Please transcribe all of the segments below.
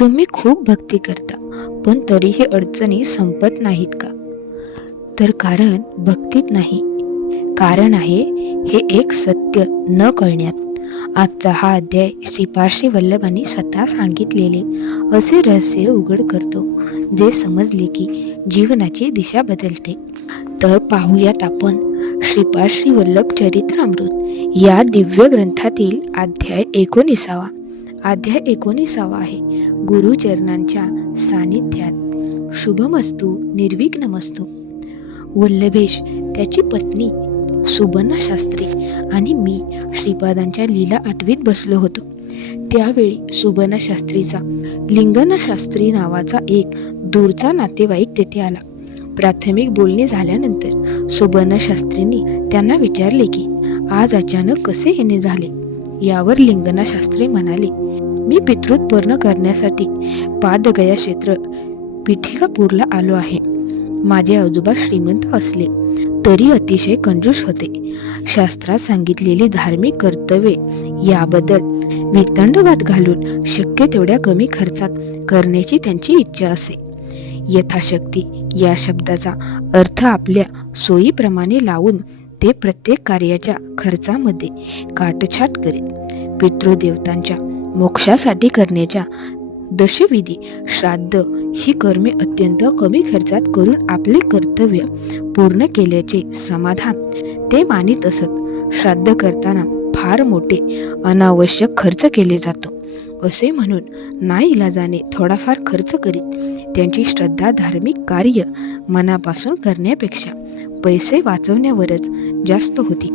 तुम्ही खूप भक्ती करता, पण तरीही अडचणी संपत नाहीत का? तर कारण भक्तीत नाही, कारण आहे हे एक सत्य न कळण्यात. आजचा हा अध्याय श्रीपाद वल्लभांनी स्वतः सांगितलेले असे रहस्य उघड करतो, जे समजले की जीवनाची दिशा बदलते. तर पाहूयात आपण श्रीपाद वल्लभ चरित्रामृत या दिव्य ग्रंथातील अध्याय 19. अध्याय 19 आहे गुरुचरणांच्या सानिध्यात. शुभमस्तु, निर्विघ्नमस्तु. वल्लभेश, त्याची पत्नी सुबर्णा शास्त्री आणि मी श्रीपादांच्या लीला आठवीत बसलो होतो. त्यावेळी सुबर्णा शास्त्रीचा लिंगना शास्त्री नावाचा एक दूरचा नातेवाईक तेथे आला. प्राथमिक बोलणी झाल्यानंतर सुबर्णा शास्त्रींनी त्यांना विचारले की आज अचानक कसे येणे झाले. यावर लिंगना शास्त्री म्हणाले, मी पितृत्व करण्यासाठी पादगया क्षेत्र पिठिकापूरला आलो आहे. माझे आजोबा श्रीमंत असले तरी अतिशय कंजूस होते. शास्त्रात सांगितलेली धार्मिक कर्तव्ये याबद्दल वितंडवाद घालून शक्य तेवढ्या कमी खर्चात करण्याची त्यांची इच्छा असे. यथाशक्ती या शब्दाचा अर्थ आपल्या सोयीप्रमाणे लावून ते प्रत्येक कार्याच्या खर्चामध्ये काटछाट करीत. पितृदेवतांच्या मोक्षासाठी करण्याच्या दशविधी, श्राद्ध ही कर्मे अत्यंत कमी खर्चात करून आपले कर्तव्य पूर्ण केल्याचे समाधान ते मानित असत. श्राद्ध करताना फार मोठे अनावश्यक खर्च केले जातो असे म्हणून नाईलाजाने थोडाफार खर्च करीत त्यांची श्रद्धा धार्मिक कार्य मनापासून करण्यापेक्षा पैसे वाचवण्यावरच जास्त होती.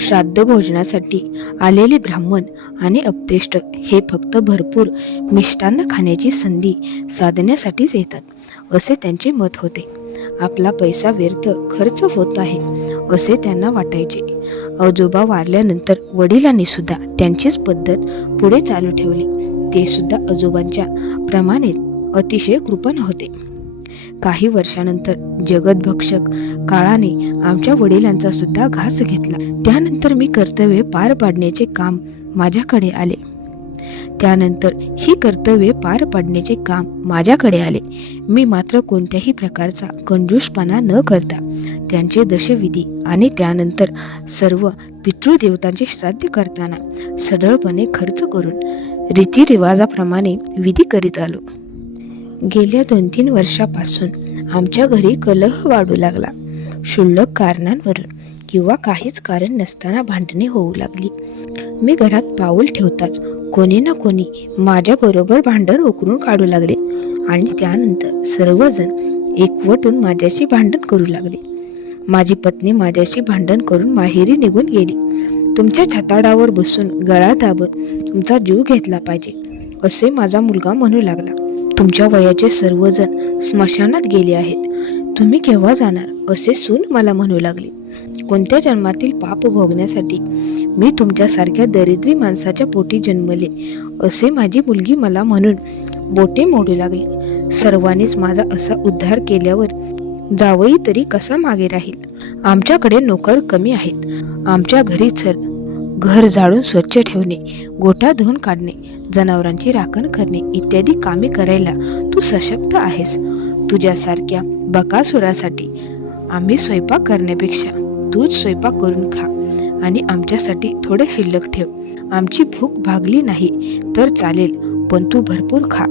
श्राद्ध भोजनासाठी आलेले ब्राह्मण आणि अपतेष्ट हे फक्त भरपूर मिष्टान्न खाण्याची संधी साधण्यासाठीच येतात असे त्यांचे मत होते. आपला पैसा व्यर्थ खर्च होत आहे असे त्यांना वाटायचे. आजोबा वारल्यानंतर वडिलांनी सुद्धा त्यांचीच पद्धत पुढे चालू ठेवली. ते सुद्धा आजोबांच्या प्रमाणेच अतिशय कृपण होते. काही वर्षानंतर जगतभक्षक काळाने आमच्या वडिलांचा सुद्धा घास घेतला. त्यानंतर मी कर्तव्य पार पाडण्याचे काम माझ्याकडे आले. मी मात्र कोणत्याही प्रकारचा कंजूसपणा न करता त्यांचे दशविधी आणि त्यानंतर सर्व पितृदेवतांचे श्राद्ध करताना सरळपणे खर्च करून रीतिरिवाजाप्रमाणे विधी करीत आलो. गेल्या 2-3 वर्षापासून आमच्या घरी कलह वाढू लागला. क्षुल्लक कारणांवरून किंवा काहीच कारण नसताना भांडणे होऊ लागली. मी घरात पाऊल ठेवताच कोणी ना कोणी माझ्याबरोबर भांडण उकरून काढू लागले आणि त्यानंतर सर्वजण एकवटून माझ्याशी भांडण करू लागले. माझी पत्नी माझ्याशी भांडण करून माहेरी निघून गेली. तुमच्या छताडावर बसून गळा दाबत तुमचा जीव घेतला पाहिजे असे माझा मुलगा म्हणू लागला. तुमच्या वयाचे सर्वजण स्मशानात गेले आहेत, तुम्ही केव्हा जाणार असे सून मला म्हणू लागली. कोणत्या जन्मातील पाप भोगण्यासाठी मी तुमच्यासारख्या दरिद्री माणसाच्या पोटी जन्मले असे माझी मुलगी मला म्हणून बोटे मोडू लागली. सर्वांनीच माझा असा उद्धार केल्यावर जावई तरी कसा मागे राहील. आमच्याकडे नोकर कमी आहेत. आमच्या घरी चल, घर झाडून स्वच्छ ठेवणे, गोठा धुवून काढणे, जनावरांची राखण करणे इत्यादी कामे करायला तू सशक्त आहेस. तुझ्यासारख्या बकासुरासाठी आम्ही स्वयंपाक करण्यापेक्षा तूच स्वयंपाक करून खा आणि आमच्यासाठी थोडे शिल्लक ठेव. आमची भूक भागली नाही तर चालेल, पण तू भरपूर खा.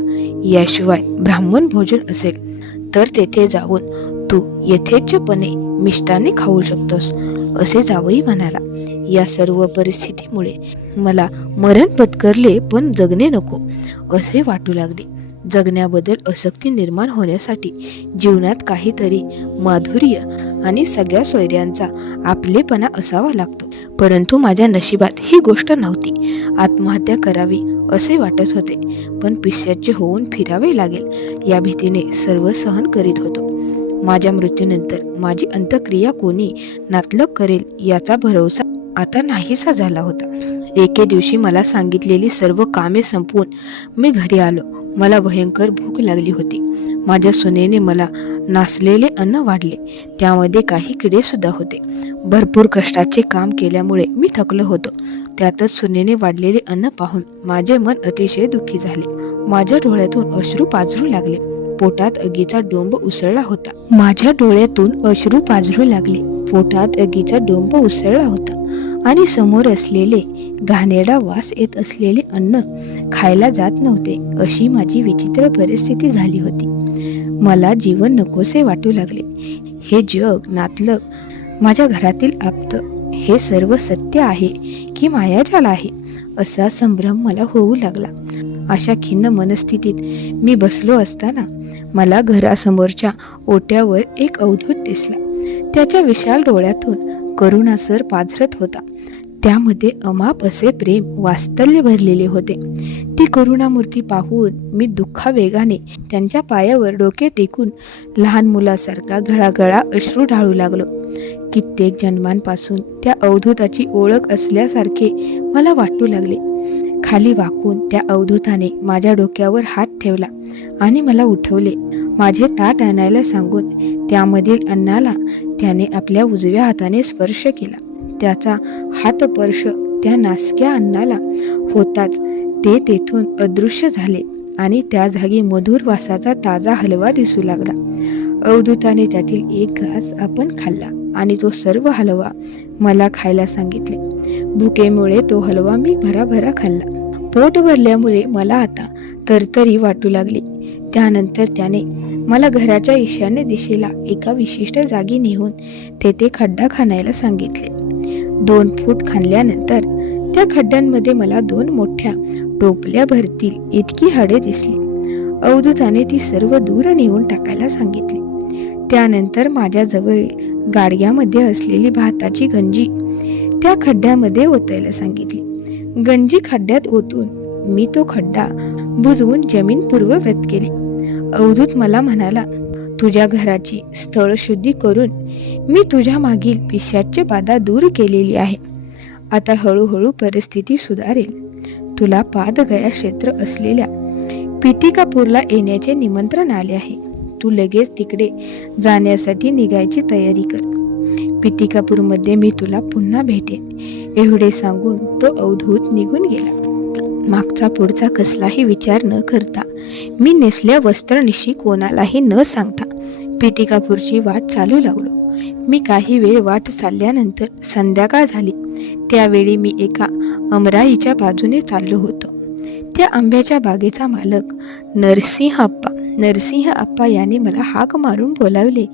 याशिवाय ब्राह्मण भोजन असेल तर तेथे जाऊन तू यथेच्छपणे मिष्टाने खाऊ शकतोस असे जावई म्हणाला. या सर्व परिस्थितीमुळे मला मरण पत्करले पण जगणे नको असे वाटू लागले. जगण्याबद्दल आसक्ती निर्माण होण्यासाठी जीवनात काहीतरी माधुर्य आणि सगळ्या सोयऱ्यांचा आपलेपणा असावा लागतो. परंतु माझ्या नशिबात ही गोष्ट नव्हती. आत्महत्या करावी असे वाटत होते, पण पिशाच्य होऊन फिरावे लागेल या भीतीने सर्व सहन करीत होतो. माझ्या मृत्यूनंतर माझी अंत्यक्रिया कोणी नातलग करेल याचा भरवसा आता नाहीसा झाला होता. एके दिवशी मला सांगितलेली सर्व कामे संपवून मी घरी आलो. मला भयंकर भूक लागली होती. माझ्या सुनेने मला नासलेले अन्न वाढले, त्यामध्ये काही किडे सुद्धा होते. भरपूर कष्टाचे काम केल्यामुळे मी थकलो होतो त्यातच सुनेने वाढलेले अन्न पाहून माझे मन अतिशय दुःखी झाले. माझ्या डोळ्यातून अश्रू पाझरू लागले. पोटात आगीचा डोंब उसळला होता. माझ्या डोळ्यातून अश्रू पाझरू लागले. पोटात आगीचा डोंब उसळला होता आणि समोर असलेले घाणेरडा वास येत असलेले अन्न खायला जात नव्हते. अशी माझी विचित्र परिस्थिती झाली होती. मला जीवन नकोसे वाटू लागले. हे जग, नातलग, माझ्या घरातील आप्त, हे सर्व सत्य आहे की मायाजाल आहे, असा संभ्रम मला होऊ लागला. अशा खिन्न मनस्थितीत मी बसलो असताना मला घरासमोरच्या ओट्यावर एक अवधूत दिसला. त्याच्या विशाल डोळ्यातून करुणासर पाझरत होता. त्यामध्ये अमाप असे प्रेम, वात्सल्य भरलेले होते. ती करुणामूर्ती पाहून मी दुःखावेगाने त्यांच्या पायावर डोके टेकून लहान मुलासारखा घळाघळा अश्रू ढाळू लागलो. कित्येक जन्मांपासून त्या अवधूताची ओळख असल्यासारखे मला वाटू लागले. खाली वाकून त्या अवधूताने माझ्या डोक्यावर हात ठेवला आणि मला उठवले. माझे ताट आणायला सांगून त्यामधील अन्नाला त्याने आपल्या उजव्या हाताने स्पर्श केला. त्याचा हातस्पर्श त्या नासक्या अन्नाला होताच ते तेथून अदृश्य झाले आणि त्या जागी मधुर वासाचा ताजा हलवा दिसू लागला. अवधूताने त्यातील एक घास आपण खाल्ला आणि तो सर्व हलवा मला खायला सांगितले. भुकेमुळे तो हलवा मी भराभरा खाल्ला. पोट भरल्यामुळे मला आता तरतरी वाटू लागली. त्यानंतर त्याने मला घराच्या ईशान्य दिशेला एका विशिष्ट जागी नेऊन तेथे खड्डा खणायला सांगितले. 2 फूट खणल्यानंतर त्या खड्ड्यांमध्ये मला 2 मोठ्या टोपल्या भरतील इतकी हाडे दिसली. अवधूताने ती सर्व दूर नेऊन टाकायला सांगितली. त्यानंतर माझ्याजवळील गाडग्यामध्ये असलेली भाताची गंजी त्या खड्ड्यामध्ये ओतायला सांगितली. गंजी खड्ड्यात ओतून मी तो खड्डा बुजवून जमीन पूर्ववत केली. अवधूत मला म्हणाला, तुझ्या घराची स्थळशुद्धी करून मी तुझ्या मागील पिशाच्य बाधा दूर केलेली आहे. आता हळूहळू परिस्थिती सुधारेल. तुला पादगया क्षेत्र असलेल्या पिटिकापूरला येण्याचे निमंत्रण आले आहे. तू लगेच तिकडे जाण्यासाठी निघायची तयारी कर. पिटिकापूरमध्ये मी तुला पुन्हा भेटेन. एवढे सांगून तो अवधूत निघून गेला. मागचा पुढचा कसलाही विचार न करता मी नेसल्या वस्त्रनिशी कोणालाही न सांगता पिटिकापूरची वाट चालू लागलो. मी काही वेळ वाट चालल्यानंतर संध्याकाळ झाली. त्यावेळी मी एका अमराईच्या बाजूने चाललो होतो. त्या आंब्याच्या बागेचा मालक नरसिंह आप्पा याने मला हाक मारून बोलावले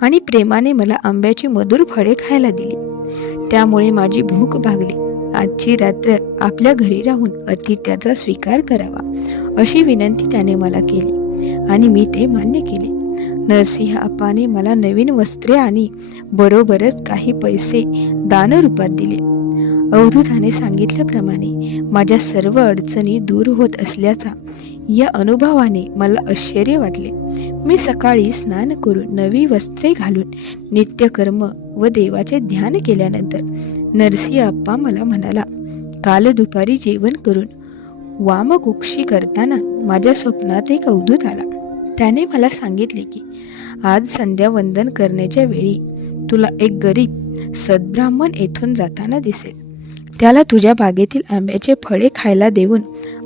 आणि प्रेमाने मला आंब्याची मधुर फळे खायला दिली. त्यामुळे माझी भूक भागली. आजची रात्र आपल्या घरी राहून आतिथ्याचा स्वीकार करावा अशी विनंती त्याने मला केली आणि मी ते मान्य केले. नरसिंह आप्पाने मला नवीन वस्त्रे आणि बरोबरच काही पैसे दानरूपात दिले. अवधूताने सांगितल्याप्रमाणे माझ्या सर्व अडचणी दूर होत असल्याचा या अनुभवाने मला आश्चर्य वाटले. मी सकाळी स्नान करून नवी वस्त्रे घालून नित्यकर्म व देवाचे ध्यान केल्यानंतर नरसिंह आप्पा मला म्हणाला, काल दुपारी जेवण करून वामकुक्षी करताना माझ्या स्वप्नात एक अवधूत आला. त्याने मला सांगितले की आज संध्यावंदन करण्याच्या वेळी तुला एक गरीब सद्ब्राह्मण येथून जाताना दिसेल. त्याला तुझ्या बागेतील आंब्याचे फळे खायला देऊन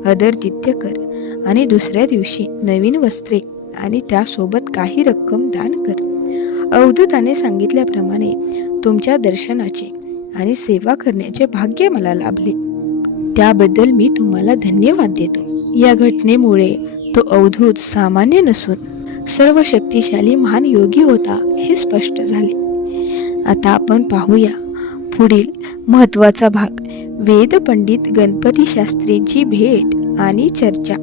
आदरातिथ्य कर आणि दुसऱ्या दिवशी नवीन वस्त्रे आणि त्यासोबत काही रक्कम दान कर. अवधूताने सांगितल्याप्रमाणे तुमच्या दर्शनाचे आणि सेवा करण्याचे भाग्य मला लाभले. त्याबद्दल मी तुम्हाला धन्यवाद देतो. या घटनेमुळे तो अवधूत सामान्य नसून सर्व शक्तिशाली महान योगी होता हे स्पष्ट झाले. आता आपण पाहूया पुढील महत्त्वाचा भाग, वेद पंडित गणपती शास्त्रींची भेट आणि चर्चा.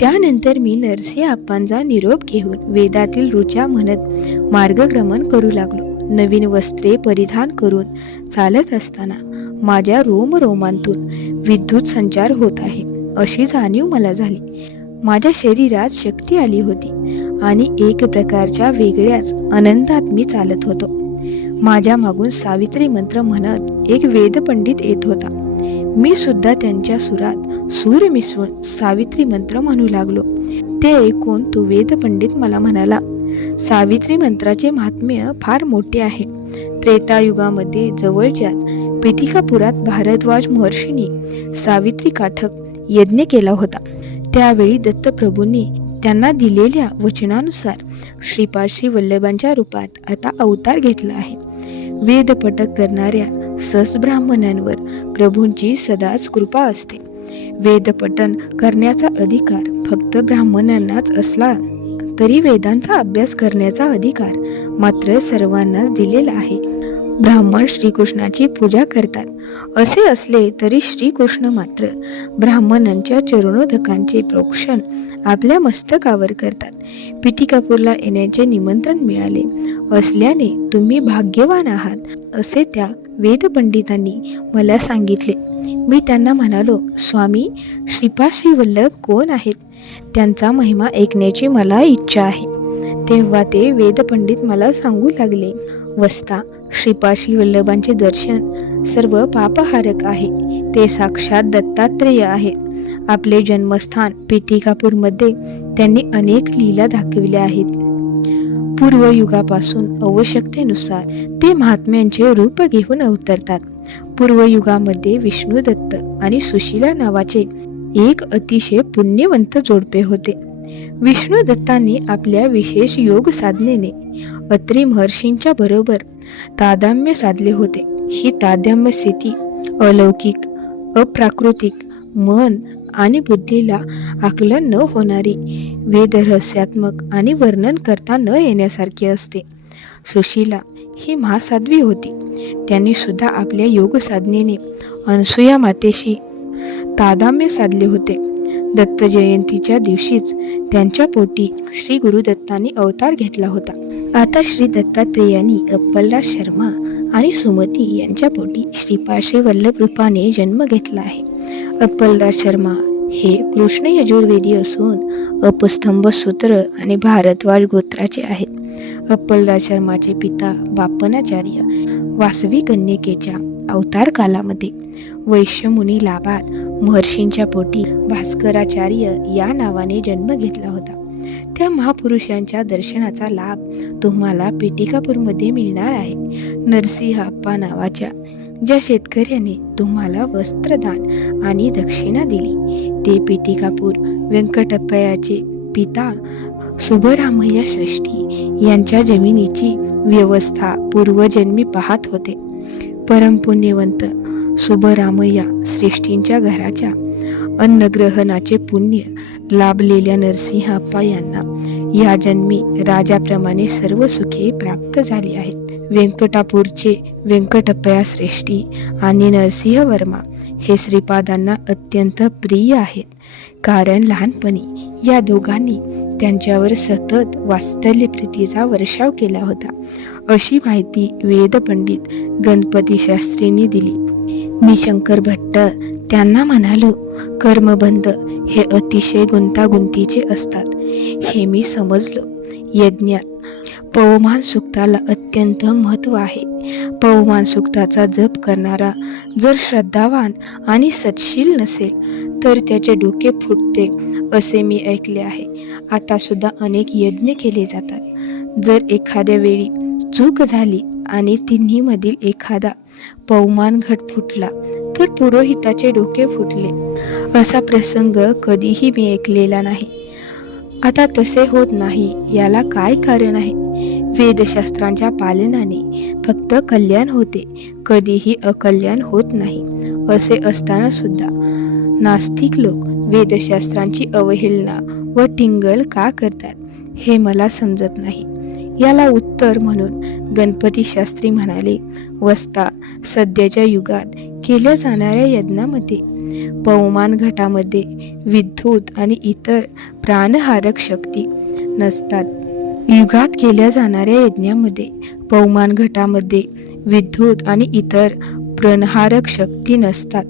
त्यानंतर मी नरसिंह आप्पांचा निरोप घेऊन वेदातील ऋचा म्हणत मार्गक्रमण करू लागलो. नवीन वस्त्रे परिधान करून चालत असताना माझ्या रोमरोमांतून विद्युत संचार होत आहे अशी जाणीव मला झाली. माझ्या शरीरात शक्ती आली होती आणि एक प्रकारच्या वेगळ्याच आनंदात मी चालत होतो. माझ्या मागून सावित्री मंत्र म्हणत एक वेदपंडित येत होता. मी सुद्धा त्यांच्या सुरात सूर मिसळून सावित्री मंत्र म्हणू लागलो. ते ऐकून तो वेदपंडित मला म्हणाला, सावित्री मंत्राचे महात्म्य फार मोठे आहे. त्रेतायुगामध्ये जवळच्याच पिटिकापुरात भारद्वाज महर्षींनी सावित्री काठक यज्ञ केला होता. त्यावेळी दत्तप्रभूंनी त्यांना दिलेल्या वचनानुसार श्रीपाद श्री वल्लभांच्या रूपात आता अवतार घेतला आहे. वेदपठक करणाऱ्या सहस्रब्राह्मणांवर प्रभूंची सदाच कृपा असते. वेदपठन करण्याचा अधिकार फक्त ब्राह्मणांनाच असला तरी वेदांचा अभ्यास करण्याचा अधिकार मात्र सर्वांनाच दिलेला आहे. ब्राह्मण श्रीकृष्णाची पूजा करतात असे असले तरी श्रीकृष्ण मात्र ब्राह्मणांच्या चरणोदकांचे प्रोक्षण आपल्या मस्तकावर करतात. पिटिकापूरला येण्याचे निमंत्रण मिळाले असल्याने तुम्ही भाग्यवान आहात असे त्या वेदपंडितांनी मला सांगितले. मी त्यांना म्हणालो, स्वामी, श्रीपाद श्री वल्लभ कोण आहेत? त्यांचा महिमा ऐकण्याची मला इच्छा आहे. तेव्हा ते वेदपंडित मला सांगू लागले, वस्ता, श्रीपाद श्री वल्लभांचे दर्शन सर्व पापहारक आहे. ते साक्षात दत्तात्रेय आहेत. आपले जन्मस्थान पिटिकापूरमध्ये त्यांनी अनेक लीला दाखविल्या आहेत. पूर्वयुगापासून आवश्यकतेनुसार ते महात्म्यांचे रूप घेऊन अवतरतात. पूर्वयुगामध्ये विष्णुदत्त आणि सुशीला नावाचे एक अतिशय पुण्यवंत जोडपे होते. विष्णुदत्तांनी आपल्या विशेष योग साधनेने अत्री महर्षींच्या बरोबर तादाम्य साधले होते. ही तादाम्य स्थिती अलौकिक, अप्राकृतिक, मन आणि बुद्धीला आकलन न होणारी, वेदरहस्यात्मक आणि वर्णन करता न येण्यासारखी असते. सुशीला ही महासाध्वी होती. त्यांनी सुद्धा आपल्या योग साधनेने अनसूया मातेशी तादाम्य साधले होते. दत्त जयंतीच्या दिवशीच त्यांच्या पोटी श्री गुरुदत्तांनी अवतार घेतला होता. आता श्री दत्तात्रेयांनी अप्पलराज शर्मा आणि सुमती यांच्या पोटी श्रीपाद श्री वल्लभ रूपाने जन्म घेतला आहे. अप्पलराज शर्मा हे कृष्ण यजुर्वेदी असून अपस्तंभ सूत्र आणि भारद्वाज गोत्राचे आहेत. अप्पलराज शर्माचे पिता बापनाचार्य वासवी कन्यकेच्या अवतार कालामध्ये वैश्यमुनी लाभात महर्षींच्या पोटी भास्कराचार्य या नावाने जन्म घेतला होता. त्या महापुरुषांच्या दर्शनाचा लाभ तुम्हाला पिटिकापूरमध्ये मिळणार आहे. नरसिंहप्पा नावाच्या ज्या शेतकऱ्याने तुम्हाला वस्त्रदान आणि दक्षिणा दिली ते पिटिकापूर व्यंकटप्पयाचे पिता सुबरामय्या श्रेष्ठी यांच्या जमिनीची व्यवस्था पूर्वजन्मी पाहत होते. परमपुण्यवंत सुबरामय्या श्रेष्ठींच्या घराच्या अन्नग्रहणाचे पुण्य लाभलेल्या नरसिंहप्पा यांना या जन्मी राजाप्रमाणे सर्व सुखे प्राप्त झाली आहेत. व्यंकटापूरचे व्यंकटप्पया श्रेष्ठी आणि नरसिंहवर्मा हे श्रीपादांना अत्यंत प्रिय आहेत, कारण लहानपणी या दोघांनी त्यांच्यावर सतत वात्सल्य प्रीतीचा वर्षाव केला होता, अशी माहिती वेदपंडित गणपती शास्त्रींनी दिली. मी शंकर भट्ट त्यांना म्हणालो, कर्मबंध हे अतिशय गुंतागुंतीचे असतात हे मी समजलो. यज्ञात पवमान सूक्ताला अत्यंत महत्त्व आहे. पवमान सूक्ताचा जप करणारा जर श्रद्धावान आणि सत्शील नसेल तर त्याचे डोके फुटते असे मी ऐकले आहे. आता सुद्धा अनेक यज्ञ केले जातात. जर एखाद्या वेळी चूक झाली आणि तिन्हीमधील एखादा पवमान घट फुटला तर पुरोहिताचे डोके फुटले असा प्रसंग कधीही मी ऐकलेला नाही. आता तसे होत नाही, याला काय कारण आहे? वेदशास्त्रांच्या पालनाने फक्त कल्याण होते, कधीही अकल्याण होत नाही. असे असताना सुद्धा नास्तिक लोक वेदशास्त्रांची अवहेलना व टिंगल का करतात हे मला समजत नाही. याला उत्तर म्हणून गणपती शास्त्री म्हणाले, वस्ता, सध्याच्या युगात केल्या जाणाऱ्या यज्ञामध्ये पवमान घटामध्ये विद्युत आणि इतर प्राणहारक शक्ती नसतात. युगात केल्या जाणाऱ्या यज्ञामध्ये पवमान घटामध्ये विद्युत आणि इतर प्राणहारक शक्ती नसतात.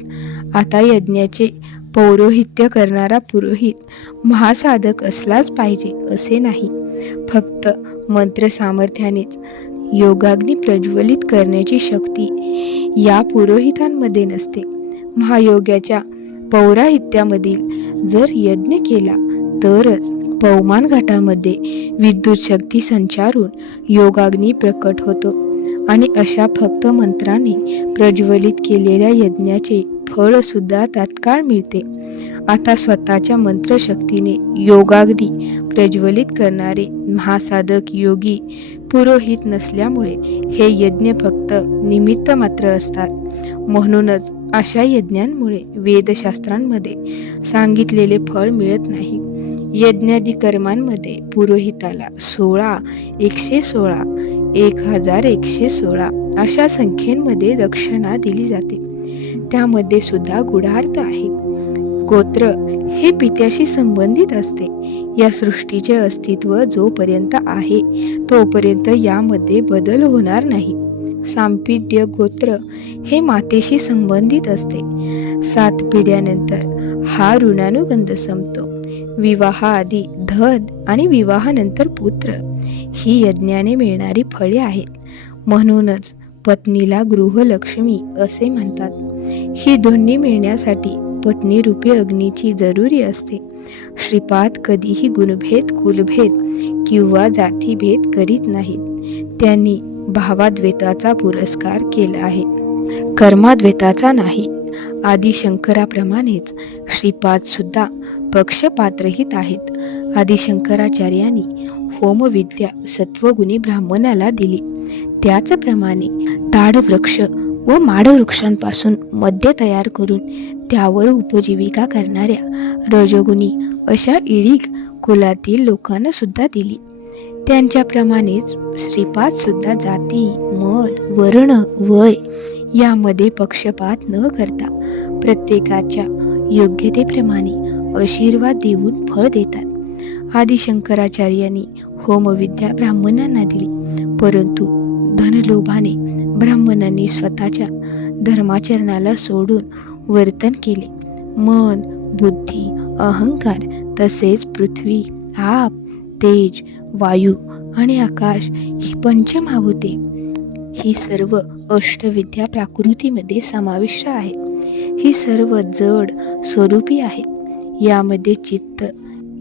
आता यज्ञाचे पौरोहित्य करणारा पुरोहित महासाधक असलाच पाहिजे असे नाही. फक्त मंत्र सामर्थ्यानेच योगाग्नी प्रज्वलित करण्याची शक्ती या पुरोहितांमध्ये नसते. महायोगाच्या पौराहित्यामधील जर यज्ञ केला तरच पवमान घाटामध्ये विद्युत शक्ती संचारून योगाग्नी प्रकट होतो. आणि अशा फक्त मंत्राने प्रज्वलित केलेल्या यज्ञाचे फळ सुद्धा तात्काळ मिळते. आता स्वतःच्या मंत्रशक्तीने योगाग्नी प्रज्वलित करणारे महासाधक योगी पुरोहित नसल्यामुळे हे यज्ञ फक्त निमित्त मात्र असतात. म्हणूनच अशा यज्ञांमुळे वेदशास्त्रांमध्ये सांगितलेले फळ मिळत नाही. यज्ञादी कर्मांमध्ये पुरोहिताला 16, 116, 1116 अशा संख्येमध्ये दक्षिणा दिली जाते. त्यामध्ये सुद्धा गूढार्थ आहे. गोत्र हे पित्याशी संबंधित असते. या सृष्टीचे अस्तित्व जोपर्यंत आहे तोपर्यंत यामध्ये बदल होणार नाही. सांपिड्य गोत्र हे मातेशी संबंधित असते. 7 पिढ्यानंतर हा ऋणानुबंध संपतो. विवाहाआधी धन आणि विवाहानंतर पुत्र ही यज्ञाने मिळणारी फळे आहेत. म्हणूनच पत्नीला गृहलक्ष्मी असे म्हणतात. ही दोन्ही मिळण्यासाठी पत्नीरूपी अग्नीची जरुरी असते. श्रीपाद कधीही गुणभेद, कुलभेद किंवा जातीभेद करीत नाहीत. त्यांनी भावाद्वैताचा पुरस्कार केला आहे, कर्माद्वैताचा नाही. आदिशंकराप्रमाणेच श्रीपाद सुद्धा पक्षपातरहित आहेत. आदिशंकराचार्यांनी होमविद्या सत्वगुणी ब्राह्मणाला दिली. त्याचप्रमाणे ताडवृक्ष व माडवृक्षांपासून मद्य तयार करून त्यावर उपजीविका करणाऱ्या रजोगुणी अशा ईळिक कुलातील लोकांना सुद्धा दिली. त्यांच्याप्रमाणेच श्रीपाद सुद्धा जाती, मत, वर्ण, वय यामध्ये पक्षपात न करता प्रत्येकाच्या योग्यतेप्रमाणे आशीर्वाद देऊन फळ देतात. आदिशंकराचार्यांनी होमविद्या ब्राह्मणांना दिली, परंतु धनलोभाने ब्राह्मणांनी स्वतःच्या धर्माचरणाला सोडून वर्तन केले. मन, बुद्धी, अहंकार तसेच पृथ्वी, आप, तेज, वायू आणि आकाश ही पंचमहाभूते ही सर्व अष्टविद्या प्राकृतीमध्ये समाविष्ट आहेत. ही सर्व जड स्वरूपी आहेत. यामध्ये चित्त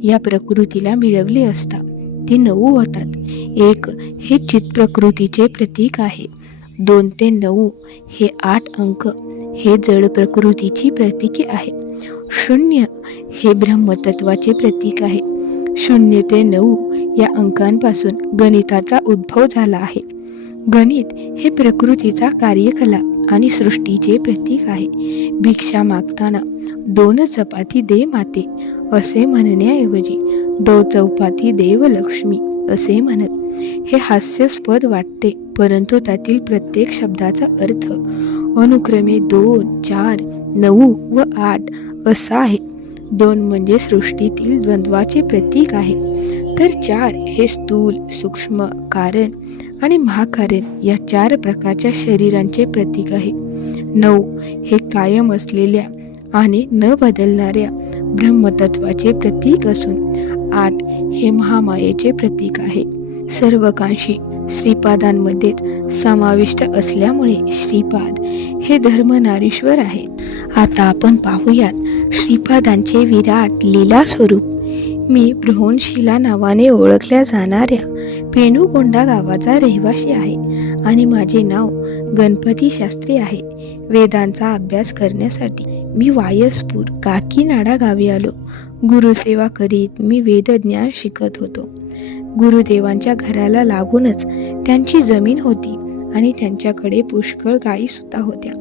या प्रकृतीला मिळवले असता ते 9 होतात. 1 हे चित्त प्रकृतीचे प्रतीक आहे. 2 ते 9 हे 8 अंक हे जड प्रकृतीची प्रतीके आहेत. 0 हे ब्रह्मतत्वाचे प्रतीक आहे. 0 ते 9 या अंकांपासून गणिताचा उद्भव झाला आहे. गणित हे प्रकृतीचा कार्यकला आणि सृष्टीचे प्रतीक आहे. भिक्षा मागताना 2 चपाती दे माते असे म्हणण्याऐवजी 2 चौपाती देव लक्ष्मी असे म्हणत हे हास्यास्पद वाटते, परंतु त्यातील प्रत्येक शब्दाचा अर्थ अनुक्रमे 2, 4, 9 व 8 असा आहे. 2 म्हणजे सृष्टीतील द्वंद्वाचे प्रतीक आहे, तर 4 हे स्थूल, सूक्ष्म, कारण आणि महाकारण या 4 प्रकारच्या शरीरांचे प्रतीक आहे. 9 हे कायम असलेल्या आणि न बदलणाऱ्या ब्रह्मतत्वाचे प्रतीक असून 8 हे महामायेचे प्रतीक आहे. सर्वकांशी श्रीपादांमध्येच समाविष्ट असल्यामुळे श्रीपाद हे धर्मनारीश्वर आहेत. आता आपण पाहूयात श्रीपादांचे विराट लीला स्वरूप. मी बृहन्शिला नावाने ओळखल्या जाणाऱ्या पेनुकोंडा गावाचा रहिवासी आहे आणि माझे नाव गणपती शास्त्री आहे. वेदांचा अभ्यास करण्यासाठी मी वायसपूर काकीनाडा गावी आलो. गुरुसेवा करीत मी वेदज्ञान शिकत होतो. गुरुदेवांच्या घराला लागूनच त्यांची जमीन होती आणि त्यांच्याकडे पुष्कळ गायी सुद्धा होत्या.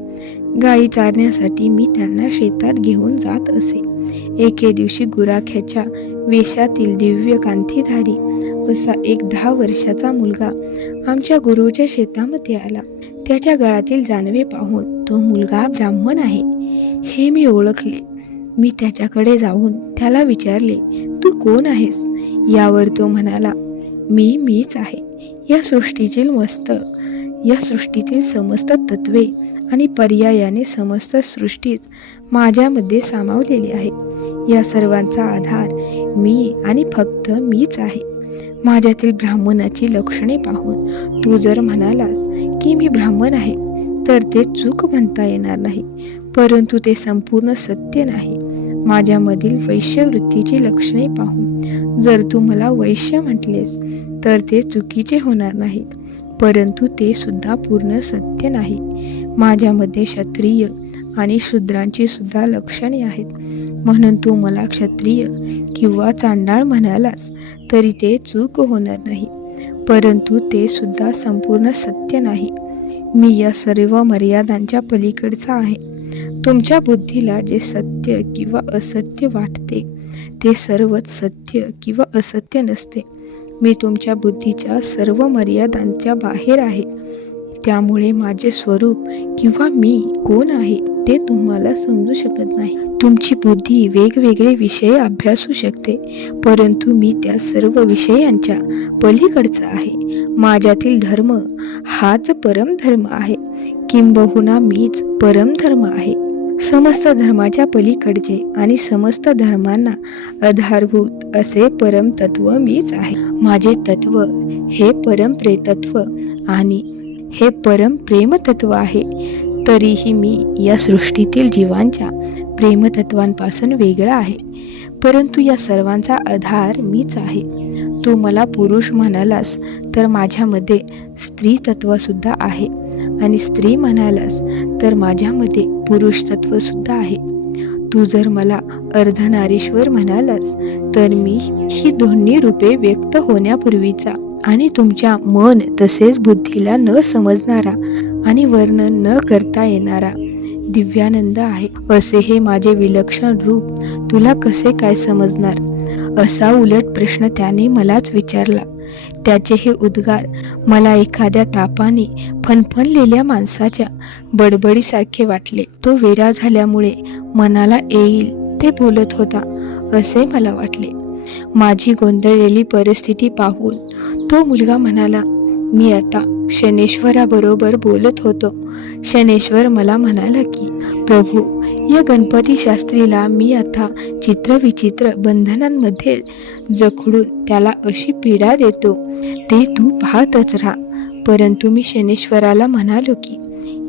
गायी चारण्यासाठी मी त्यांना शेतात घेऊन जात असे. एके दिवशी गुराख्याच्या वेशातील दिव्य कांतीधारी असा एक 10 वर्षाचा मुलगा आमच्या गुरुच्या शेतामध्ये आला. त्याच्या गळातील जानवे पाहून तो मुलगा ब्राह्मण आहे हे मी ओळखले. मी त्याच्याकडे जाऊन त्याला विचारले, तू कोण आहेस? यावर तो म्हणाला, मीच आहे. या सृष्टीतील समस्त तत्वे आणि पर्यायाने समस्त सृष्टीच माझ्यामध्ये सामावलेली आहे. या सर्वांचा आधार मी आणि फक्त मीच आहे. माझ्यातील ब्राह्मणाची लक्षणे पाहून तू जर म्हणालास की मी ब्राह्मण आहे तर ते चूक म्हणता येणार नाही, परंतु ते संपूर्ण सत्य नाही. माझ्यामधील वैश्यवृत्तीची लक्षणे पाहून जर तू मला वैश्य म्हटलेस तर ते चुकीचे होणार नाही, परंतु ते सुद्धा पूर्ण सत्य नाही. माझ्यामध्ये क्षत्रिय आणि शूद्रांची सुद्धा लक्षणे आहेत, म्हणून तू मला क्षत्रिय किंवा चांडाळ म्हणालास तरी ते चूक होणार नाही. परंतु ते सुद्धा संपूर्ण सत्य नाही. मी या सर्व मर्यादांच्या पलीकडचा आहे. तुमच्या बुद्धीला जे सत्य किंवा असत्य वाटते ते सर्वच सत्य किंवा असत्य नसते. मी तुमच्या बुद्धीच्या सर्व मर्यादांच्या बाहेर आहे. त्यामुळे माझे स्वरूप किंवा मी कोण आहे ते तुम्हाला समजू शकत नाही. तुमची बुद्धी वेगवेगळे विषय अभ्यासू शकते, परंतु मी त्या सर्व विषयांच्या पलीकडचा आहे. माझ्यातील धर्म हाच परमधर्म आहे, किंबहुना मीच परमधर्म आहे. समस्त धर्माच्या पलीकडचे आणि समस्त धर्मांना आधारभूत असे परमतत्व मीच आहे. माझे तत्व हे परमप्रेतत्व आणि हे परम प्रेमतत्व आहे. तरीही मी या सृष्टीतील जीवांच्या प्रेमतत्वांपासून वेगळा आहे, परंतु या सर्वांचा आधार मीच आहे. तू मला पुरुष म्हणालास तर माझ्यामध्ये स्त्री तत्वसुद्धा आहे, आणि स्त्री म्हणालास तर माझ्यामध्ये पुरुष तत्वसुद्धा आहे. तू जर मला अर्धनारीश्वर म्हणालास तर मी ही दोन्ही रूपे व्यक्त होण्यापूर्वीचा आणि तुमच्या मन तसेच बुद्धीला न समजणारा आणि वर्णन न करता येणारा दिव्यानंद आहे. असे हे माझे विलक्षण रूप तुला कसे काय समजणार, असा उलट प्रश्न त्याने मलाच विचारला. त्याचे हे उद्गार मला एखाद्या तापाने फणफणलेल्या माणसाच्या बडबडीसारखे वाटले. तो वेडा झाल्यामुळे मनाला येईल ते बोलत होता असे मला वाटले. माझी गोंधळलेली परिस्थिती पाहून तो मुलगा म्हणाला, मी आता शनेश्वराबरोबर बोलत होतो. शनेश्वर मला म्हणाला की, प्रभू, या गणपती शास्त्रीला मी आता चित्रविचित्र बंधनांमध्ये जखडून त्याला अशी पीडा देतो ते तू पाहतच राहा. परंतु मी शनेश्वराला म्हणालो की,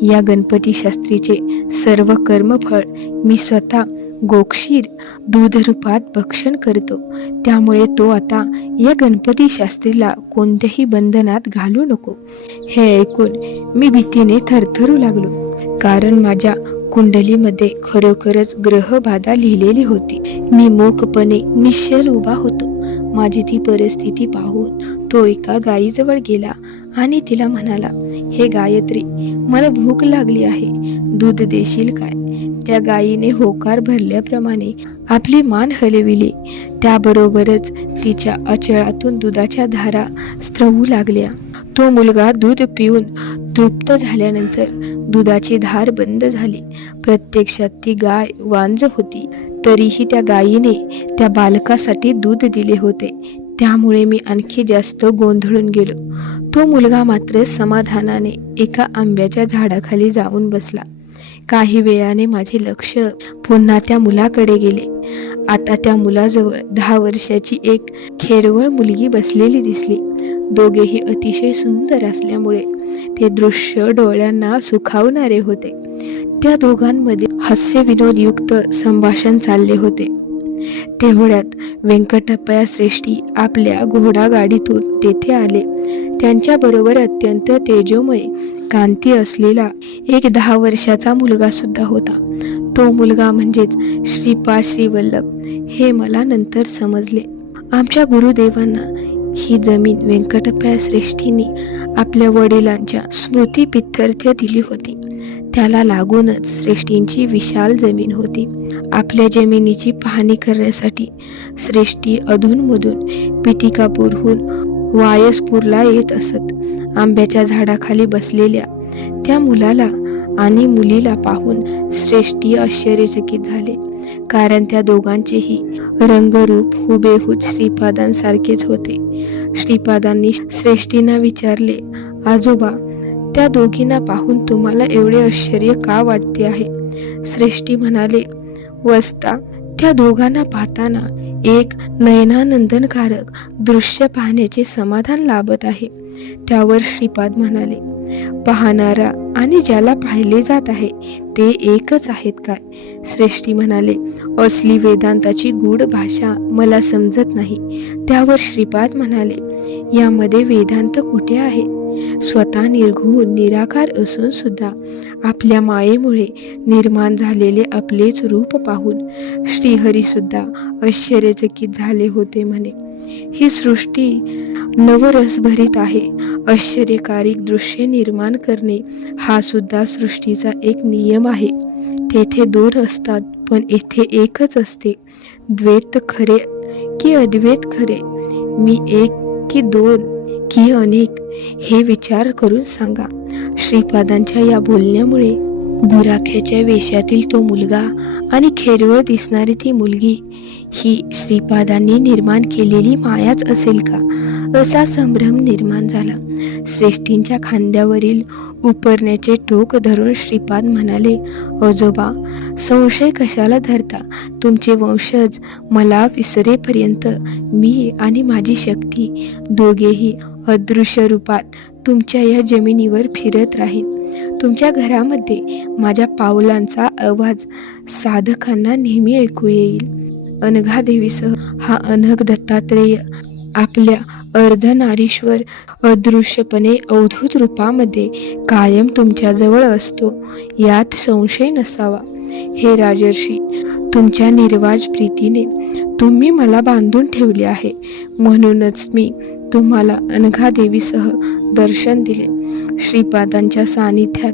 या गणपती शास्त्रीचे सर्व कर्मफळ मी स्वतः गोक्षीर दूधरूपात भक्षण करतो. त्यामुळे तो आता या गणपती शास्त्रीला कोणत्याही बंधनात घालू नको. हे ऐकून मी भीतीने थरथरू लागलो, कारण माझ्या कुंडलीमध्ये खरोखरच ग्रहबाधा लिहिलेली होती. मी मूकपणे निश्चल उभा होतो. माझी ती परिस्थिती पाहून तो एका गायीजवळ गेला आणि तिला म्हणाला, हे गायत्री, मला भूक लागली आहे, दूध देशील काय? त्या गायीने होकार भरल्याप्रमाणे आपली मान हलविली. त्याबरोबरच तिच्या अचळातून दुधाच्या धारा स्त्रवू लागल्या. तो मुलगा दूध पिऊन तृप्त झाल्यानंतर दुधाची धार बंद झाली. प्रत्यक्षात ती गाय वांज होती, तरीही त्या गायीने त्या बालकासाठी दूध दिले होते. त्यामुळे मी आणखी जास्त गोंधळून गेलो. तो मुलगा मात्र समाधानाने एका आंब्याच्या झाडाखाली जाऊन बसला. काही वेळाने माझे लक्ष पुन्हा त्या मुलाकडे गेले. आता त्या मुलाजवळ 10 वर्षाची एक खेडवळ मुलगी बसलेली दिसली. दोघेही अतिशय सुंदर असल्यामुळे ते दृश्य डोळ्यांना सुखावणारे होते. त्या दोघांमध्ये हास्यविनोदयुक्त संभाषण चालले होते. तेवढ्यात व्यंकटप्पया श्रेष्ठी आपल्या घोडागाडीतून तेथे आले. त्यांच्याबरोबर अत्यंत तेजोमय कांती असलेला एक 10 वर्षाचा मुलगा सुद्धा होता. तो मुलगा म्हणजेच श्रीपाद श्रीवल्लभ हे मला नंतर समजले. आमच्या गुरुदेवांना ही जमीन व्यंकटप्पया श्रेष्ठींनी आपल्या वडिलांच्या स्मृतीपित्यर्थ दिली होती. त्याला लागूनच श्रेष्ठींची विशाल जमीन होती. आपल्या जमिनीची पाहणी करण्यासाठी श्रेष्ठी अधूनमधून पिटिकापूरहून वायसपूरला येत असत. आंब्याच्या झाडाखाली बसलेल्या त्या मुलाला आणि मुलीला पाहून श्रेष्ठी आश्चर्यचकित झाले, कारण त्या दोघांचेही रंगरूप हुबेहूब श्रीपादांसारखेच होते. श्रीपादांनी श्रेष्ठींना विचारले, आजोबा, त्या दोघींना पाहून तुम्हाला एवढे आश्चर्य का वाटते आहे? श्रेष्ठी म्हणाले, वस्ता, त्या दोघांना पाहताना एक नयनानंदनकारक दृश्य पाहण्याचे समाधान लाभत आहे. त्यावर श्रीपाद म्हणाले, पाहणारा आणि ज्याला पाहिले जात आहे ते एकच आहेत काय? श्रेष्ठी म्हणाले, असली वेदांताची गूढ भाषा मला समजत नाही. त्यावर श्रीपाद म्हणाले, यामध्ये वेदांत कुठे आहे? स्वतः निर्गुण निराकार असून सुद्धा आपल्या मायेमुळे निर्माण झालेले आपलेच रूप पाहून श्रीहरीसुद्धा आश्चर्यचकित झाले होते म्हणे. ही सृष्टी नवरसभरीत आहे. आश्चर्यकारी दृश्य निर्माण करणे हा सुद्धा सृष्टीचा एक नियम आहे. तेथे दोन असतात पण येथे एकच असते. द्वैत खरे की अद्वैत खरे? मी एक की दोन की अनेक? हे विचार करून सांगा. श्रीपादांच्या या बोलण्यामुळे गुराख्याच्या वेशातील तो मुलगा आणि खेरवळ दिसणारी ती मुलगी ही श्रीपादांनी निर्माण केलेली मायाच असेल का, असा संभ्रम निर्माण झाला. श्रेष्ठींच्या खांद्यावरील उपरण्याचे टोक धरून श्रीपाद म्हणाले, आजोबा, संशय कशाला धरता? तुमचे वंशज मला विसरेपर्यंत मी आणि माझी शक्ती दोघेही अदृश्य रूपात तुमच्या या जमिनीवर फिरत राहीन. तुमच्या घरामध्ये माझ्या पावलांचा आवाज साधकांना नेहमी ऐकू येईल. अनघादेवीसह हा अनघ दत्तात्रेय आपल्या अर्धनारीश्वर अदृश्यपणे अवधूत रूपामध्ये कायम तुमच्याजवळ असतो, यात संशय नसावा. हे राजर्षी, तुमच्या निर्वाज प्रीतीने तुम्ही मला बांधून ठेवले आहे, म्हणूनच मी तुम्हाला अनघादेवीसह दर्शन दिले. श्रीपादांच्या सानिध्यात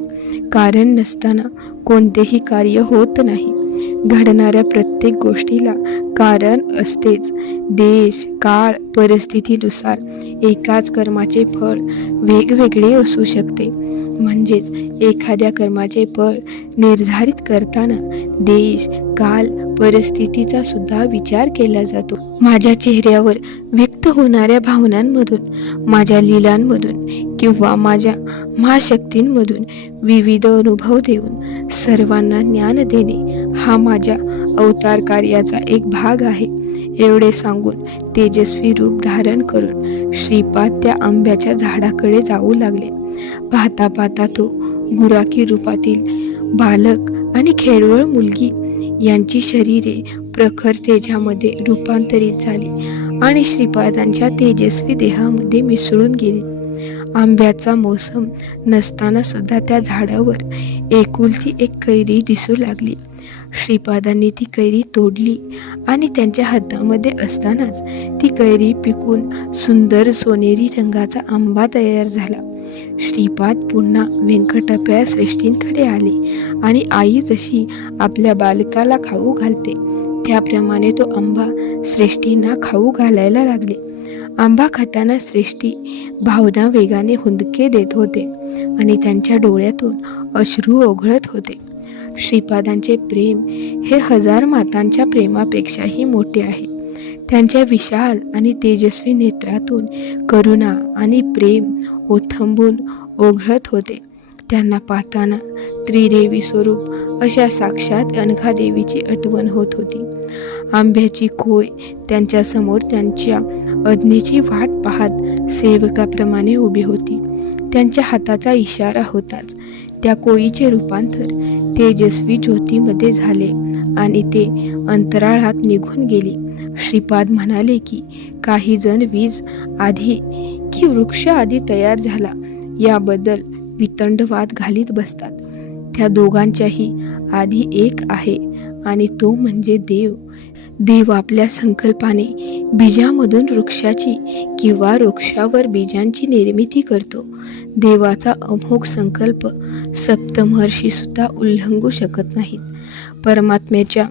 कारण नसताना कोणतेही कार्य होत नाही. घडणाऱ्या प्रत्येक गोष्टीला कारण असतेच. देश, काळ, परिस्थितीनुसार एकाच कर्माचे फळ वेगवेगळे असू शकते. म्हणजेच एखाद्या कर्माचे फळ निर्धारित करताना देश, काल, परिस्थितीचा सुद्धा विचार केला जातो. माझ्या चेहऱ्यावर व्यक्त होणाऱ्या भावनांमधून, माझ्या लीलांमधून किंवा माझ्या महाशक्तींमधून विविध अनुभव देऊन सर्वांना ज्ञान देणे हा माझ्या अवतार कार्याचा एक भाग आहे. एवढे सांगून तेजस्वी रूप धारण करून श्रीपाद त्या आंब्याच्या झाडाकडे जाऊ लागले. पाहता पाहता तो गुराखी रूपातील बालक आणि खेळवळ मुलगी यांची शरीरे प्रखर तेजामध्ये रूपांतरित झाली आणि श्रीपादांच्या तेजस्वी देहामध्ये मिसळून गेली. आंब्याचा मोसम नसताना सुद्धा त्या झाडावर एकुलती एक कैरी दिसू लागली. श्रीपादांनी ती कैरी तोडली आणि त्यांच्या हातामध्ये असतानाच ती कैरी पिकून सुंदर सोनेरी रंगाचा आंबा तयार झाला. श्रीपाद पुन्हा व्यंकटप्या श्रेष्ठींकडे आले आणि आई जशी आपल्या बालकाला खाऊ घालते त्याप्रमाणे तो आंबा श्रेष्ठींना खाऊ घालायला लागले. आंबा खाताना श्रेष्ठी भावना वेगाने हुंदके देत होते आणि त्यांच्या डोळ्यातून अश्रू ओघळत होते. श्रीपादांचे प्रेम हे 1000 मातांच्या प्रेमापेक्षाही मोठे आहे. त्यांच्या विशाल आणि तेजस्वी नेत्रातून करुणा आणि प्रेम ओथंबून ओघळत होते. त्यांना पाहताना त्रिदेवी स्वरूप अशा साक्षात अनघादेवीची आठवण होत होती. आंब्याची कोय त्यांच्यासमोर त्यांच्या आज्ञेची वाट पाहत सेवकाप्रमाणे उभी होती. त्यांच्या हाताचा इशारा होताच त्या कोयीचे रूपांतर तेजस्वी ज्योतीमध्ये झाले आणि ते अंतराळात निघून गेले. श्रीपाद म्हणाले की काही जण वीज आधी की वृक्ष आधी तयार झाला याबद्दल वितंडवाद घालीत बसतात. त्या दोघांच्याही आधी एक आहे आणि तो म्हणजे देव. देव आपल्या संकल्पाने बीजामधून वृक्षाची किंवा वृक्षावर बीजांची निर्मिती करतो. देवाचा अमोघ संकल्प सप्तमहर्षी सुद्धा उल्लंघू शकत नाहीत. परमात्म्याच्या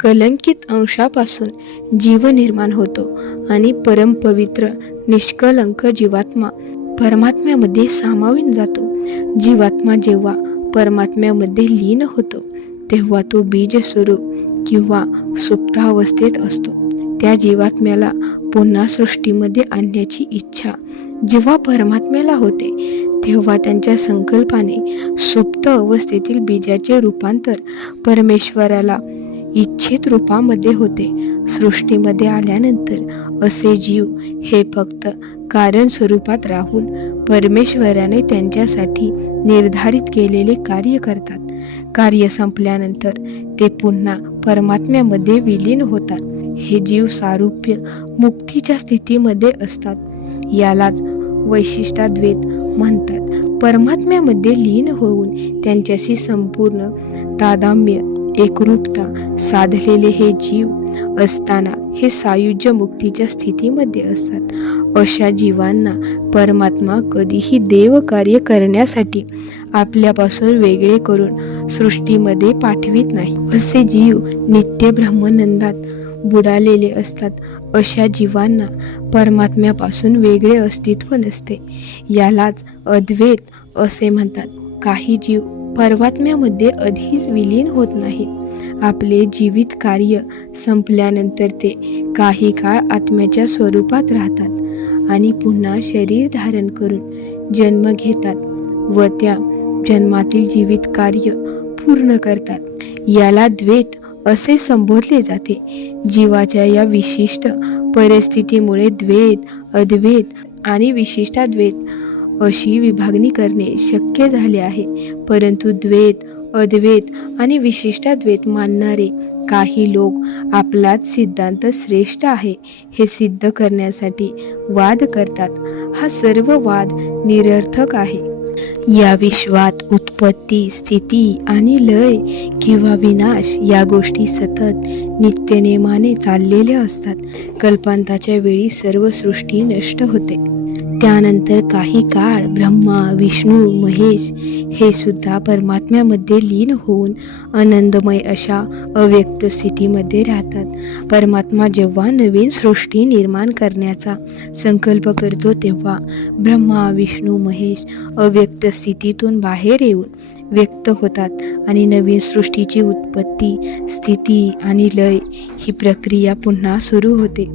कलंकित अंशापासून जीव निर्माण होतो आणि परमपवित्र निष्कलंक जीवात्मा परमात्म्यामध्ये सामावून जातो. जीवात्मा जेव्हा परमात्म्यामध्ये लीन होतो तेव्हा तो बीज स्वरूप किंवा सुप्तावस्थेत असतो. त्या जीवात्म्याला पुन्हा सृष्टीमध्ये आणण्याची इच्छा जेव्हा परमात्म्याला होते तेव्हा त्यांच्या संकल्पाने सुप्त अवस्थेतील बीजाचे रूपांतर परमेश्वराला इच्छित रूपामध्ये होते. सृष्टीमध्ये आल्यानंतर असे जीव हे फक्त कारण स्वरूपात राहून परमेश्वराने त्यांच्यासाठी निर्धारित केलेले कार्य करतात. कार्य संपल्यानंतर ते पुन्हा परमात्म्यामध्ये विलीन होतात. हे जीव सारूप्य मुक्तीच्या स्थितीमध्ये असतात. यालाच वैशिष्ट्याद्वैत म्हणतात. परमात्म्यामध्ये लीन होऊन त्यांच्याशी संपूर्ण तादात्म्य एकरूपता साधलेले हे जीव असताना हे सायुज्य मुक्तीच्या स्थितीमध्ये असतात. अशा जीवांना परमात्मा कधीही देवकार्य करण्यासाठी आपल्यापासून वेगळे करून सृष्टीमध्ये पाठवित नाही. असे जीव नित्य ब्रह्मानंदात बुडालेले असतात. अशा जीवांना परमात्म्यापासून वेगळे अस्तित्व नसते. यालाच अद्वैत असे म्हणतात. काही जीव परमात्म्यामध्ये आधीच विलीन होत नाहीत. आपले जीवित कार्य संपल्यानंतर ते काही काळ आत्म्याच्या स्वरूपात राहतात आणि पुन्हा शरीर धारण करून जन्म घेतात व त्या जन्मातील जीवित कार्य पूर्ण करतात. याला द्वैत असे संबोधले जाते. जीवाच्या या विशिष्ट परिस्थितीमुळे द्वैत, अद्वैत आणि विशिष्टाद्वैत अशी विभागणी करणे शक्य झाले आहे. परंतु द्वैत, अद्वैत आणि विशिष्टाद्वैत मानणारे काही लोक आपलाच सिद्धांत श्रेष्ठ आहे हे सिद्ध करण्यासाठी वाद करतात. हा सर्व वाद निरर्थक आहे. या विश्वात उत्पत्ती, स्थिती आणि लय किंवा विनाश या गोष्टी सतत नित्यनेमाने चाललेल्या असतात. कल्पांताच्या वेळी सर्व सृष्टी नष्ट होते. त्यानंतर काही काळ ब्रह्मा, विष्णू, महेश हे सुद्धा परमात्म्यामध्ये लीन होऊन आनंदमय अशा अव्यक्त स्थितीमध्ये राहतात. परमात्मा जेव्हा नवीन सृष्टी निर्माण करण्याचा संकल्प करतो तेव्हा ब्रह्मा, विष्णू, महेश अव्यक्त स्थितीतून बाहेर येऊन व्यक्त होतात आणि नवीन सृष्टीची उत्पत्ती, स्थिती आणि लय ही प्रक्रिया पुन्हा सुरू होते.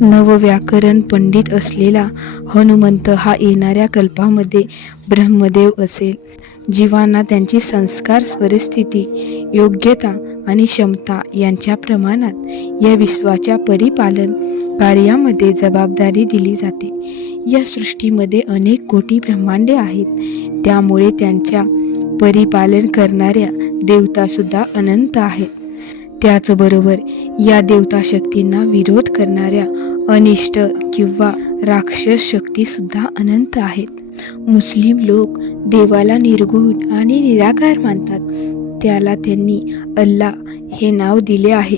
नवव्याकरण पंडित असलेला हनुमंत हा येणाऱ्या कल्पामध्ये ब्रह्मदेव असेल. जीवांना त्यांची संस्कार, परिस्थिती, योग्यता आणि क्षमता यांच्या प्रमाणात या विश्वाच्या परिपालन कार्यामध्ये जबाबदारी दिली जाते. या सृष्टीमध्ये अनेक कोटी ब्रह्मांडे आहेत. त्यामुळे त्यांच्या परिपालन करणाऱ्या देवतासुद्धा अनंत आहेत. त्याचबरोबर या देवता शक्तींना विरोध करणाऱ्या अनिष्ट किंवा राक्षस शक्तीसुद्धा अनंत आहेत. मुस्लिम लोक देवाला निर्गुण आणि निराकार मानतात. त्याला त्यांनी अल्लाह हे नाव दिले आहे.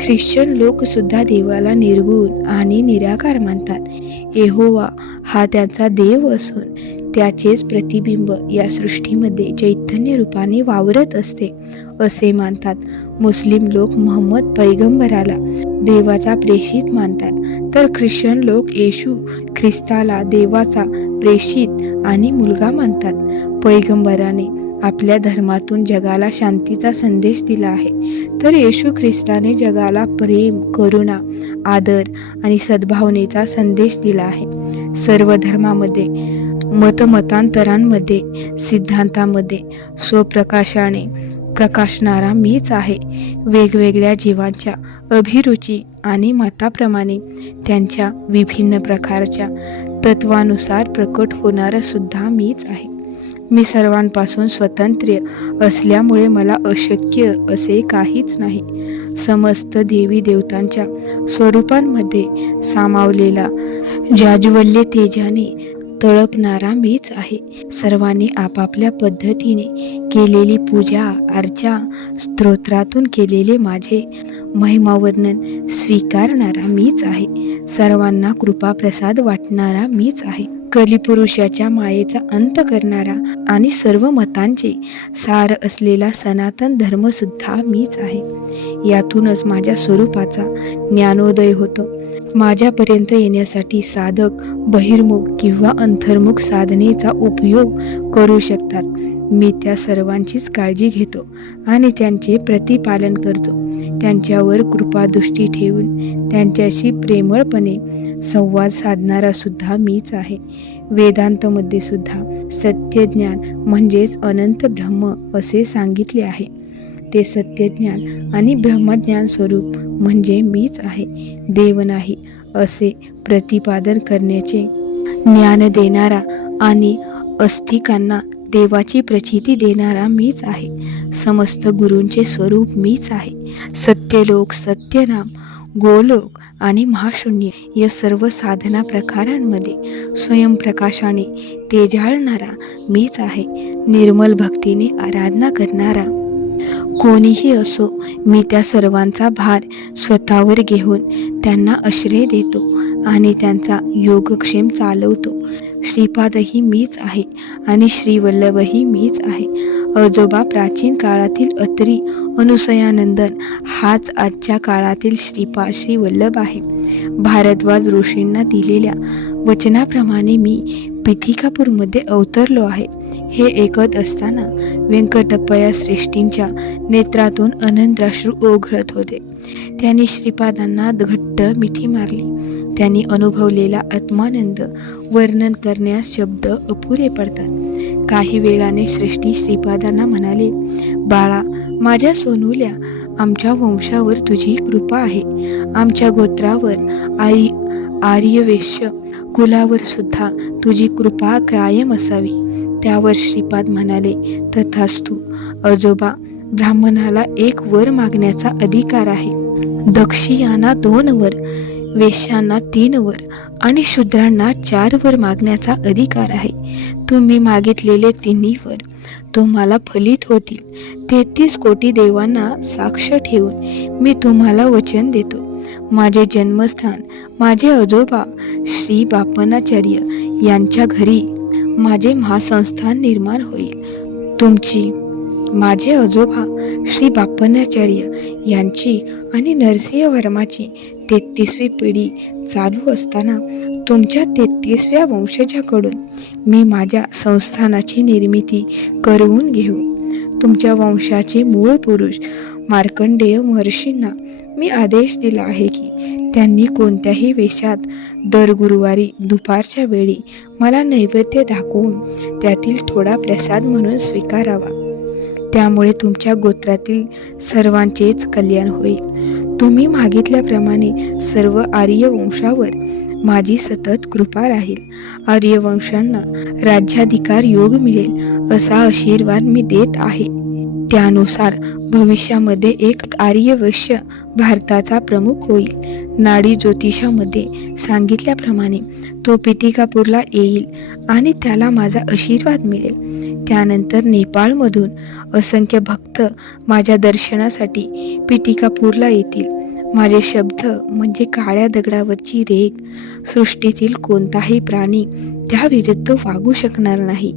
ख्रिश्चन लोकसुद्धा देवाला निर्गुण आणि निराकार मानतात. यहोवा हा त्यांचा देव असून त्याचेच प्रतिबिंब या सृष्टीमध्ये चैतन्य रूपाने वावरत असते असे मानतात. मुस्लिम लोक मुहम्मद पैगंबराला देवाचा प्रेषित मानतात, तर ख्रिश्चन लोक येशू ख्रिस्ताला देवाचा प्रेषित आणि मुलगा मानतात. पैगंबराने आपल्या धर्मातून जगाला शांतीचा संदेश दिला आहे, तर येशू ख्रिस्ताने जगाला प्रेम, करुणा, आदर आणि सद्भावनेचा संदेश दिला आहे. सर्व धर्मामध्ये, मतमतांतरांमध्ये, सिद्धांतामध्ये स्वप्रकाशाने प्रकाशणारा मीच आहे. वेगवेगळ्या जीवांच्या अभिरुची आणि मताप्रमाणे त्यांच्या विभिन्न प्रकारच्या तत्वानुसार प्रकट होणारा सुद्धा मीच आहे. मी सर्वांपासून स्वतंत्र असल्यामुळे मला अशक्य असे काहीच नाही. समस्त देवी देवतांच्या स्वरूपांमध्ये सामावलेला जाज्वल्य तेजाने तळपणारा मीच आहे. सर्वांनी आपापल्या पद्धतीने केलेली पूजा अर्चा, स्तोत्रातून केलेले माझे महिमावर्णन स्वीकारणारा मीच आहे. सर्वांना कृपाप्रसाद वाटणारा मीच आहे. कलिपुरुषाच्या मायेचा अंत करणारा आणि सर्व मतांचे सार असलेला सनातन धर्मसुद्धा मीच आहे. यातूनच माझ्या स्वरूपाचा ज्ञानोदय होतो. माझ्यापर्यंत येण्यासाठी साधक बहिर्मुख किंवा अंतर्मुख साधनेचा उपयोग करू शकतात. मी त्या सर्वांचीच काळजी घेतो आणि त्यांचे प्रतिपालन करतो. त्यांच्यावर कृपादृष्टी ठेवून त्यांच्याशी प्रेमळपणे संवाद साधणारा सुद्धा मीच आहे. वेदांतमध्ये सुद्धा सत्यज्ञान म्हणजेच अनंत ब्रह्म असे सांगितले आहे. ते सत्यज्ञान आणि ब्रह्मज्ञान स्वरूप म्हणजे मीच आहे, देव नाही असे प्रतिपादन करण्याचे ज्ञान देणारा आणि अस्तिकांना देवाची प्रचिती देणारा मीच आहे. समस्त गुरूंचे स्वरूप मीच आहे. सत्यलोक, सत्यनाम, गोलोक आणि महाशून्य या सर्व साधना प्रकारांमध्ये स्वयंप्रकाशाने तेजाळणारा मीच आहे. निर्मल भक्तीने आराधना करणारा कोणीही असो, मी त्या सर्वांचा भार स्वतःवर घेऊन त्यांना आश्रय देतो आणि त्यांचा योगक्षेम चालवतो. श्रीपादही मीच आहे आणि श्रीवल्लभही मीच आहे. आजोबा प्राचीन काळातील अत्री अनुसयानंदन हाच आजच्या काळातील श्रीपाद श्रीवल्लभ आहे. भारद्वाज ऋषींना दिलेल्या वचनाप्रमाणे मी पिठिकापूरमध्ये अवतरलो आहे. हे ऐकत असताना व्यंकटप्पया श्रेष्ठींच्या नेत्रातून अनंताश्रू ओघळत होते. त्यांनी श्रीपादांना घट्ट मिठी मारली. त्यांनी अनुभवलेला आत्मानंद वर्णन करण्यास शब्द अपुरे पडतात. काही वेळाने श्रेष्ठी श्रीपादांना म्हणाले, बाळा, माझ्या सोनुल्या, आमच्या वंशावर तुझी कृपा आहे. आमच्या गोत्रावर आर्यवैश्य कुलावर सुद्धा तुझी कृपा कायम असावी. त्यावर श्रीपाद म्हणाले, तथास्तु आजोबा. ब्राह्मणाला एक वर मागण्याचा अधिकार आहे. दक्षियांना 2 वर, वेश्यांना 3 वर आणि शूद्रांना 4 वर मागण्याचा अधिकार आहे. तुम्ही मागितलेले 3 वर तुम्हाला फलित होतील. 33 कोटी देवांना साक्ष ठेवून मी तुम्हाला वचन देतो, माझे जन्मस्थान माझे आजोबा श्री बापनाचार्य यांच्या घरी माझे महासंस्थान निर्माण होईल. तुमची माझे आजोबा श्री बापनाचार्य यांची आणि नरसिंहवर्माची 33वी पिढी चालू असताना तुमच्या 33व्या वंशजाकडून मी माझ्या संस्थानाची निर्मिती करवून घेऊ. तुमच्या वंशाचे मूळ पुरुष मार्कंडेय महर्षींना मी आदेश दिला आहे की त्यांनी कोणत्याही वेशात दर गुरुवारी दुपारच्या वेळी मला नैवेद्य दाखवून त्यातील थोडा प्रसाद म्हणून स्वीकारावा. त्यामुळे तुमच्या गोत्रातील सर्वांचेच कल्याण होईल. तुम्ही मागितल्याप्रमाणे सर्व आर्य वंशावर माझी सतत कृपा राहील. आर्यवंशांना राज्याधिकार योग मिळेल असा आशीर्वाद मी देत आहे. त्यानुसार भविष्यामध्ये एक आर्यवैश्य भारताचा प्रमुख होईल. नाडी ज्योतिषामध्ये सांगितल्याप्रमाणे तो पिठिकापूरला येईल आणि त्याला माझा आशीर्वाद मिळेल. त्यानंतर नेपाळमधून असंख्य भक्त माझ्या दर्शनासाठी पिठिकापूरला येतील. माझे शब्द म्हणजे काळ्या दगडावरची रेघ. सृष्टीतील कोणताही प्राणी त्याविरुद्ध वागू शकणार नाही.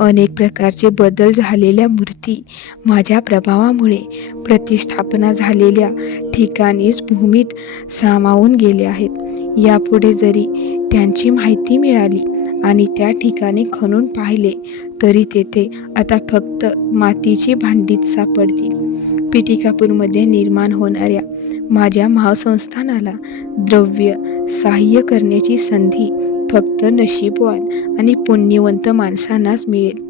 अनेक प्रकारचे बदल झालेल्या मूर्ती माझ्या प्रभावामुळे प्रतिष्ठापना झालेल्या ठिकाणीच भूमीत सामावून गेले आहेत. यापुढे जरी त्यांची माहिती मिळाली आणि त्या ठिकाणी खणून पाहिले तरी तेथे आता फक्त मातीची भांडीच सापडतील. पिठिकापूरमध्ये निर्माण होणाऱ्या माझ्या महासंस्थानाला द्रव्य सहाय्य करण्याची संधी फक्त नशीबवान आणि पुण्यवंत माणसांनाच मिळेल.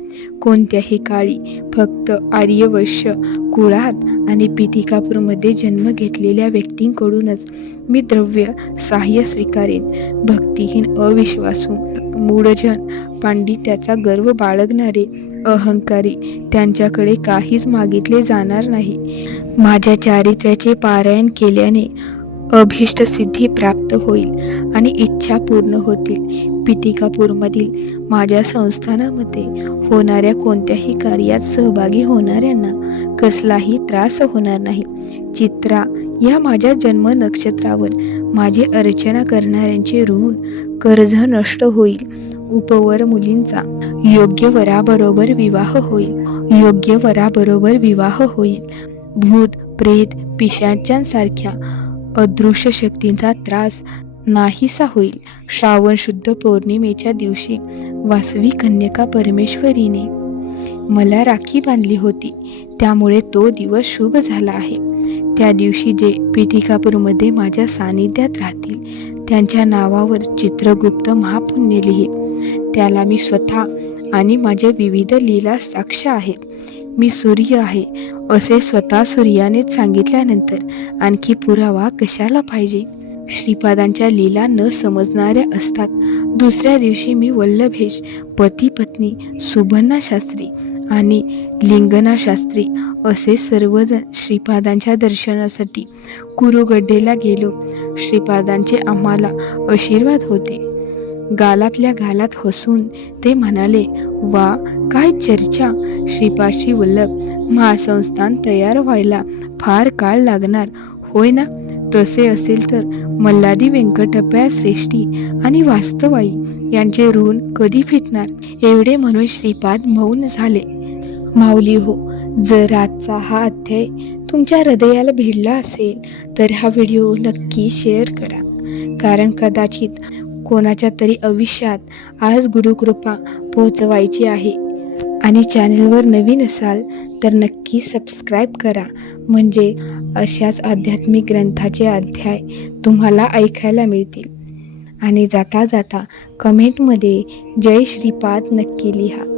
कोणत्याही काळी फक्त आर्यवैश्य कुळात आणि पिठिकापूरमध्ये जन्म घेतलेल्या व्यक्तींकडूनच मी द्रव्य सहाय्य स्वीकारेन. भक्तिहीन, अविश्वासू, मूढजन, पांडित्याचा गर्व बाळगणारे, अहंकारी त्यांच्याकडे काहीच मागितले जाणार नाही. माझ्या चारित्र्याचे पारायण केल्याने अभीष्ट सिद्धी प्राप्त होईल आणि इच्छा पूर्ण होतील. पिठिकापूरमधील माझ्या संस्थानामध्ये होणाऱ्या कोणत्याही कार्यात सहभागी होणाऱ्यांना कसलाही त्रास होणार नाही. चित्रा या माझ्या जन्म नक्षत्रावर माझी अर्चना करणाऱ्यांचे ऋण कर्ज नष्ट होईल. उपवर मुलींचा योग्य वराबरोबर विवाह होईल. भूत, प्रेत, पिशाचांसारख्या अदृश्य शक्तींचा त्रास नाहीसा होईल. श्रावण शुद्ध पौर्णिमेच्या दिवशी वासवी कन्यका परमेश्वरीने मला राखी बांधली होती. त्यामुळे तो दिवस शुभ झाला आहे. त्या दिवशी जे पिठिकापूरमध्ये माझ्या सानिध्यात राहतील त्यांच्या नावावर चित्रगुप्त महापुण्य लिहील. त्याला मी स्वतः आणि माझ्या विविध लीला साक्ष आहेत. मी सूर्य आहे असे स्वतः सूर्यानेच सांगितल्यानंतर आणखी पुरावा कशाला पाहिजे. श्रीपादांच्या लीला न समजणाऱ्या असतात. दुसऱ्या दिवशी मी वल्लभेश, पती पत्नी, सुभन्ना शास्त्री आणि लिंगना शास्त्री असे सर्वजण श्रीपादांच्या दर्शनासाठी कुरुगड्डेला गेलो. श्रीपादांचे आम्हाला आशीर्वाद होते. गालातल्या गालात हसून ते म्हणाले, वा काय चर्चा! श्रीपादशी वल्लभ महासंस्थान तयार व्हायला फार काळ लागणार होय ना? तसे असेल तर मल्हारी वेंकटप्पा श्रेष्ठी आणि वास्तवाई यांचे ऋण कधी फिटणार? एवढे म्हणून श्रीपाद मौन झाले. माऊली हो, जर आजचा हा अध्याय तुमच्या हृदयाला भिडला असेल तर हा व्हिडिओ नक्की शेअर करा, कारण कदाचित कोणाच्या तरी आयुष्यात आज गुरुकृपा पोहोचवायची आहे. आणि चॅनलवर नवीन असाल तर नक्की सबस्क्राईब करा, म्हणजे अशाच आध्यात्मिक ग्रंथाचे अध्याय तुम्हाला ऐकायला मिळतील. आणि जाता जाता कमेंटमध्ये जय श्रीपाद नक्की लिहा.